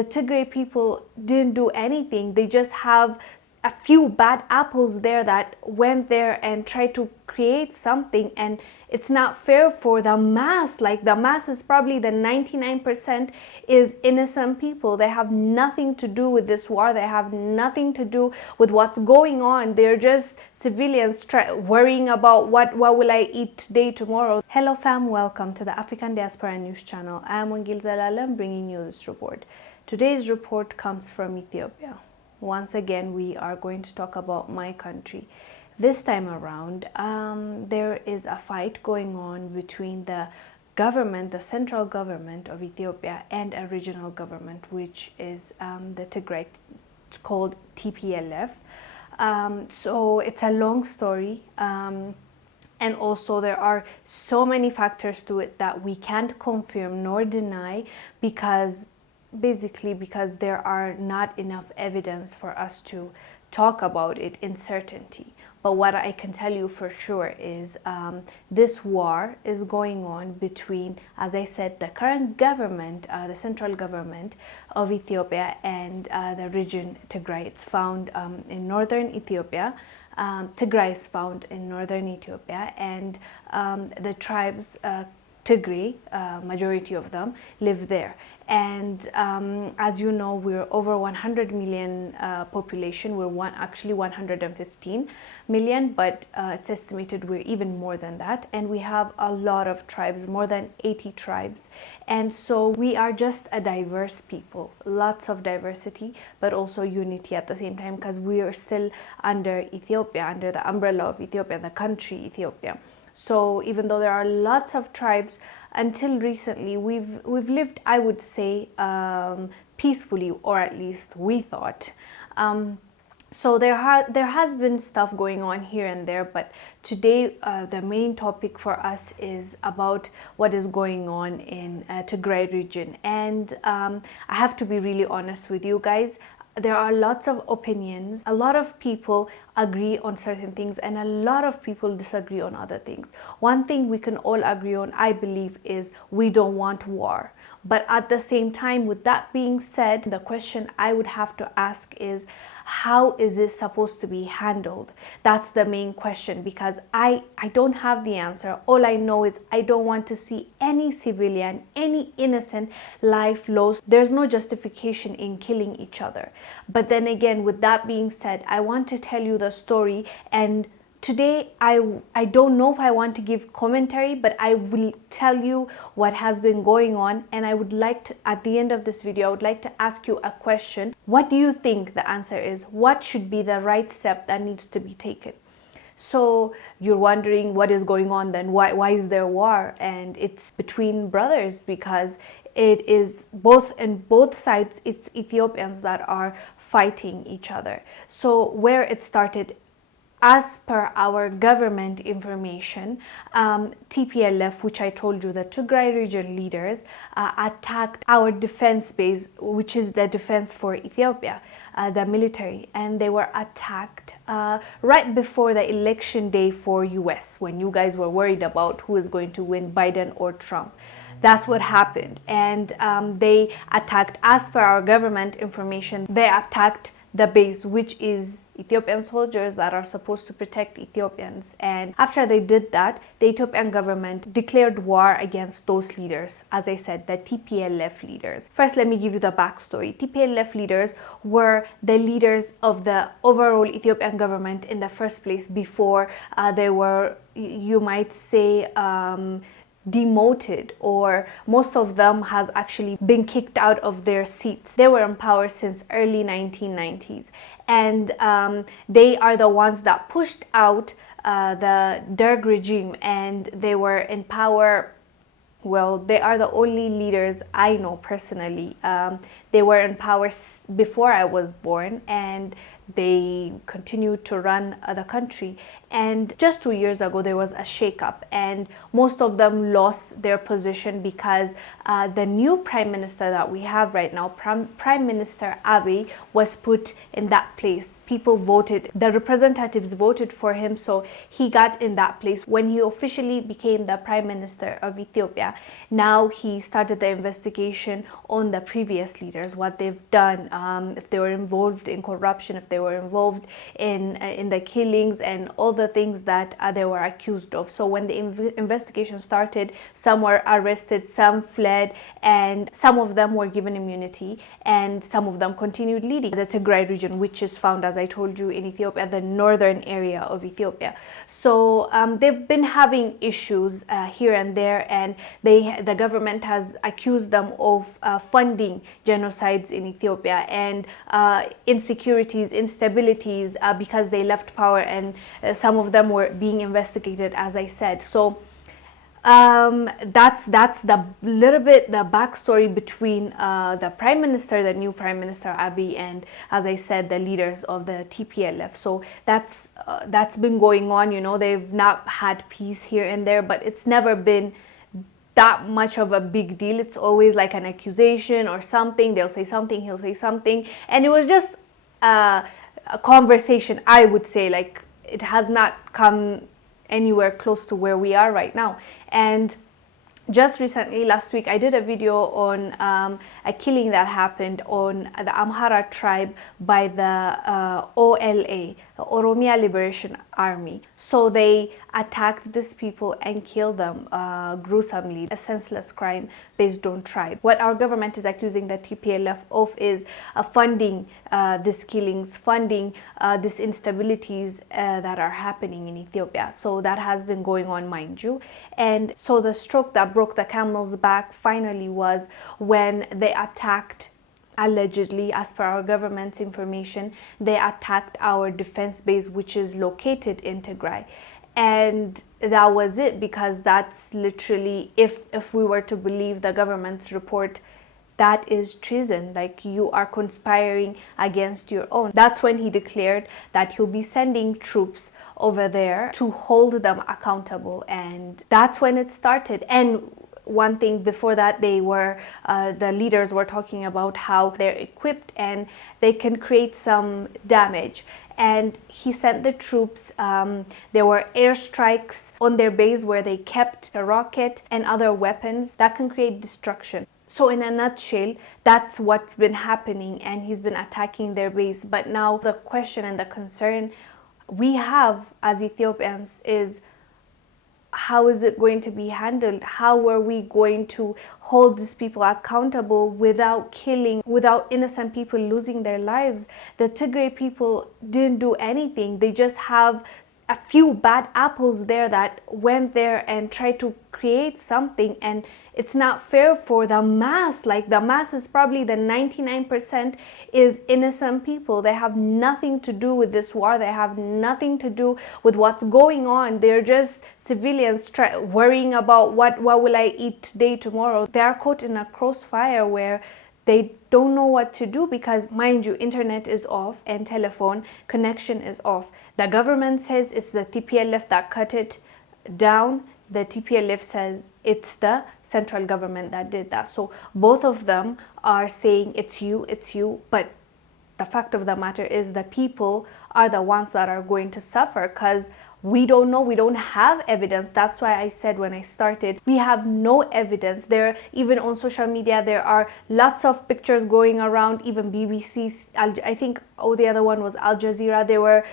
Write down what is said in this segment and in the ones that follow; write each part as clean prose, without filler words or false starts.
the Tigray people didn't do anything. They just have a few bad apples there that went there and tried to create something, and it's not fair for the mass. Like, the mass is probably the 99% is innocent people. They have nothing to do with this war. They have nothing to do with what's going on. They're just civilians worrying about what will I eat today, tomorrow. Hello fam, welcome to the African Diaspora News channel. I am Wongel Zelalem bringing you this report. Today's report comes from Ethiopia. Once again, we are going to talk about my country. This time around, there is a fight going on between the government, the central government of Ethiopia, and a regional government, which is the Tigray. It's called TPLF. So it's a long story. And also there are so many factors to it that we can't confirm nor deny, because there are not enough evidence for us to talk about it in certainty. But what I can tell you for sure is this war is going on between, as I said, the current government, the central government of Ethiopia, and the region Tigray. It's found in northern Ethiopia. Tigray is found in northern Ethiopia, and the tribes Tigray, majority of them, live there. And as you know, we're over 100 million population. We're actually 115 million, but it's estimated we're even more than that. And we have a lot of tribes, more than 80 tribes. And so we are just a diverse people, lots of diversity, but also unity at the same time, because we are still under Ethiopia, under the umbrella of Ethiopia, the country Ethiopia. So even though there are lots of tribes, until recently we've lived, I would say, peacefully, or at least we thought. So there has been stuff going on here and there, but today the main topic for us is about what is going on in Tigray region. And I have to be really honest with you guys. There are lots of opinions. A lot of people agree on certain things, and a lot of people disagree on other things. One thing we can all agree on, I believe, is we don't want war. But at the same time, with that being said, the question I would have to ask is, how is this supposed to be handled? That's the main question, because I don't have the answer. All I know is I don't want to see any civilian, any innocent life lost. There's no justification in killing each other. But then again, with that being said, I want to tell you the story, and today I don't know if I want to give commentary, but I will tell you what has been going on. And I would like to, at the end of this video, I would like to ask you a question. What do you think the answer is? What should be the right step that needs to be taken? So you're wondering what is going on then? Why is there war? And it's between brothers, because it is both sides, it's Ethiopians that are fighting each other. So where it started, as per our government information, TPLF, which I told you, the Tigray region leaders, attacked our defense base, which is the defense for Ethiopia, the military, and they were attacked right before the election day for US, when you guys were worried about who is going to win, Biden or Trump. That's what happened. And they attacked, as per our government information, they attacked the base, which is Ethiopian soldiers that are supposed to protect Ethiopians. And after they did that, the Ethiopian government declared war against those leaders. As I said, the TPLF leaders. First, let me give you the backstory. TPLF leaders were the leaders of the overall Ethiopian government in the first place, before they were, you might say, demoted, or most of them has actually been kicked out of their seats. They were in power since early 1990s, and they are the ones that pushed out the Derg regime, and they were in power. Well, they are the only leaders I know personally. They were in power before I was born, and they continued to run the country. And just 2 years ago, there was a shakeup, and most of them lost their position because the new prime minister that we have right now, Prime Minister Abiy, was put in that place. people voted, the representatives voted for him, so he got in that place. When he officially became the Prime Minister of Ethiopia, now he started the investigation on the previous leaders, what they've done, if they were involved in corruption, if they were involved in the killings and all the things that they were accused of. So when the investigation started, some were arrested, some fled, and some of them were given immunity, and some of them continued leading the Tigray region, which is found, as I told you, in Ethiopia, the northern area of Ethiopia. So they've been having issues here and there, and the government has accused them of funding genocides in Ethiopia and insecurities, instabilities, because they left power, and some of them were being investigated, as I said. So that's the little bit the backstory between the Prime Minister, the new Prime Minister Abiy, and, as I said, the leaders of the TPLF. So that's been going on. You know, they've not had peace here and there, but it's never been that much of a big deal. It's always like an accusation or something. They'll say something, he'll say something, and it was just a conversation, I would say. Like, it has not come anywhere close to where we are right now. And just recently, last week, I did a video on a killing that happened on the Amhara tribe by the OLA, the Oromia Liberation Army. So they attacked these people and killed them gruesomely, a senseless crime based on tribe. What our government is accusing the TPLF of is funding these killings, funding these instabilities that are happening in Ethiopia. So that has been going on, mind you. And so the stroke that broke the camel's back finally was when they attacked, allegedly, as per our government's information, they attacked our defense base, which is located in Tigray. And that was it, because that's literally, if we were to believe the government's report, that is treason. Like, you are conspiring against your own. That's when he declared that he'll be sending troops over there to hold them accountable, and that's when it started. And one thing before that, they were the leaders were talking about how they're equipped and they can create some damage. And he sent the troops. There were airstrikes on their base where they kept a rocket and other weapons that can create destruction. So in a nutshell, that's what's been happening, and he's been attacking their base. But now the question and the concern we have as Ethiopians is, how is it going to be handled? How are we going to hold these people accountable without killing, without innocent people losing their lives? The Tigray people didn't do anything. They just have a few bad apples there that went there and tried to create something, and it's not fair for the mass. Like, the mass is probably the 99% is innocent people. They have nothing to do with this war. They have nothing to do with what's going on. They're just civilians worrying about what will I eat today, tomorrow. They are caught in a crossfire where they don't know what to do, because, mind you, internet is off and telephone connection is off. The government says it's the TPLF that cut it down. The TPLF says it's the central government that did that. So both of them are saying it's you, but the fact of the matter is the people are the ones that are going to suffer, because we don't know, we don't have evidence. That's why I said when I started, we have no evidence. There, even on social media, there are lots of pictures going around, even BBC, I think, the other one was Al Jazeera. They were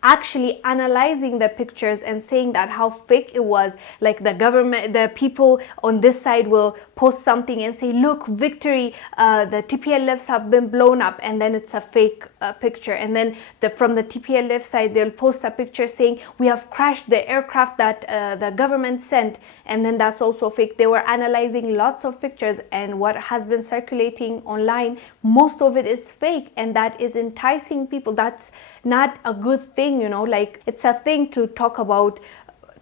actually analyzing the pictures and saying that how fake it was. Like, the government, the people on this side will post something and say, look, victory, the TPLFs have been blown up, and then it's a fake picture. And then from the TPLF side, they'll post a picture saying, we have crashed the aircraft that the government sent, and then that's also fake. They were analyzing lots of pictures, and what has been circulating online, most of it is fake, and that is enticing people. That's not a good thing, you know. Like, it's a thing to talk about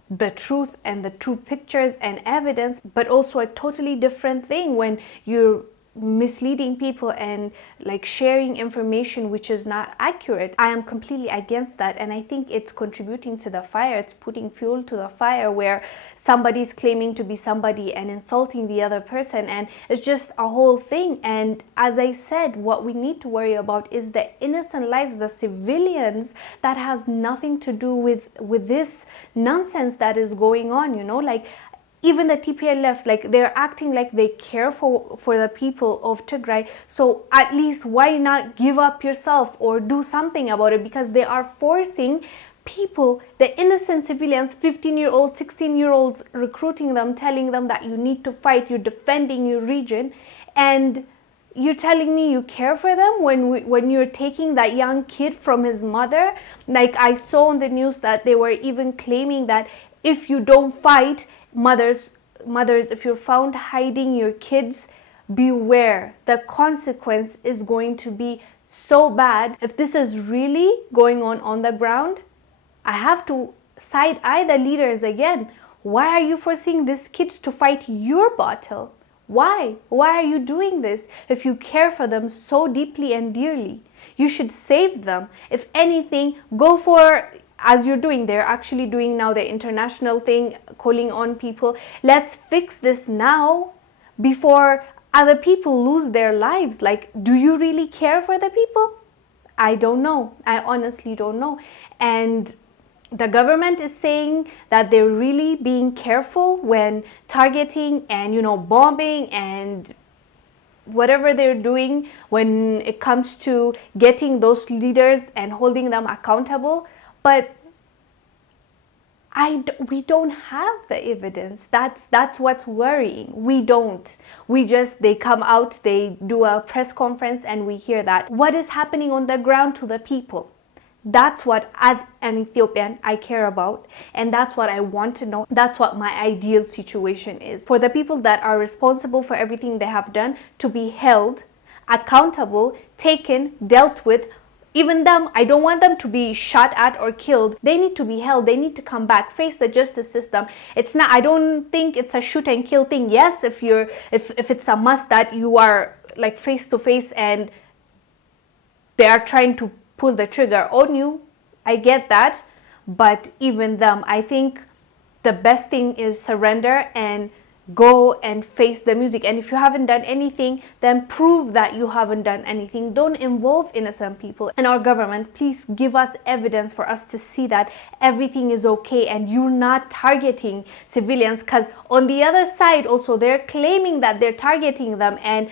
the truth and the true pictures and evidence, but also a totally different thing when you're misleading people and like sharing information which is not accurate. I am completely against that, and I think it's contributing to the fire. It's putting fuel to the fire where somebody's claiming to be somebody and insulting the other person, and it's just a whole thing. And as I said, what we need to worry about is the innocent lives, the civilians, that has nothing to do with this nonsense that is going on, you know. Like, even the TPLF, like, they're acting like they care for the people of Tigray. So at least why not give up yourself or do something about it? Because they are forcing people, the innocent civilians, 15-year-olds, 16-year-olds, recruiting them, telling them that you need to fight, you're defending your region, and you're telling me you care for them when you're taking that young kid from his mother. Like, I saw on the news that they were even claiming that if you don't fight, mothers, if you're found hiding your kids, beware. The consequence is going to be so bad. If this is really going on the ground, I have to side-eye the leaders again. Why are you forcing these kids to fight your battle? Why? Why are you doing this? If you care for them so deeply and dearly, you should save them. If anything, go for, as you're doing, they're actually doing now the international thing, calling on people. Let's fix this now before other people lose their lives. Like, do you really care for the people? I don't know. I honestly don't know. And the government is saying that they're really being careful when targeting and, you know, bombing and whatever they're doing when it comes to getting those leaders and holding them accountable. But we don't have the evidence. That's what's worrying. We don't. They come out, they do a press conference, and we hear that. What is happening on the ground to the people? That's what, as an Ethiopian, I care about, and that's what I want to know. That's what my ideal situation is. For the people that are responsible for everything they have done to be held accountable, taken, dealt with. Even them, I don't want them to be shot at or killed. They need to be held. They need to come back, face the justice system. It's not, I don't think it's a shoot and kill thing. Yes, if it's a must that you are like face to face and they are trying to pull the trigger on you, I get that. But even them, I think the best thing is surrender and go and face the music. And if you haven't done anything, then prove that you haven't done anything. Don't involve innocent people. And our government, please give us evidence for us to see that everything is okay and you're not targeting civilians. Because on the other side also, they're claiming that they're targeting them and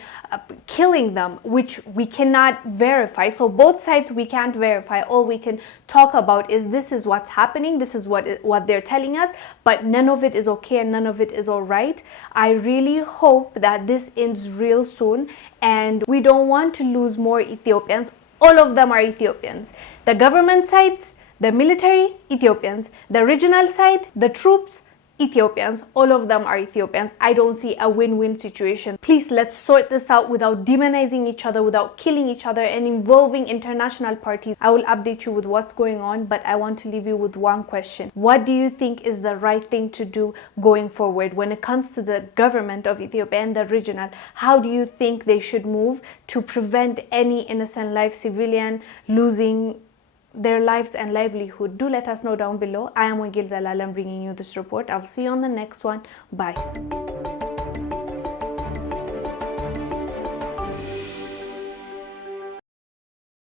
killing them, which we cannot verify. So both sides we can't verify. All we can talk about is this is what's happening, this is what they're telling us, but none of it is okay and none of it is all right. I really hope that this ends real soon, and we don't want to lose more Ethiopians. All of them are Ethiopians. The government sides, the military, Ethiopians. The regional side, the troops, Ethiopians. All of them are Ethiopians. I don't see a win-win situation. Please, let's sort this out without demonizing each other, without killing each other, and involving international parties. I will update you with what's going on, but I want to leave you with one question. What do you think is the right thing to do going forward when it comes to the government of Ethiopia and the regional? How do you think they should move to prevent any innocent life, civilian losing their lives and livelihood? Do let us know down below. I am Wongel Zelalem bringing you this report. I'll see you on the next one. Bye.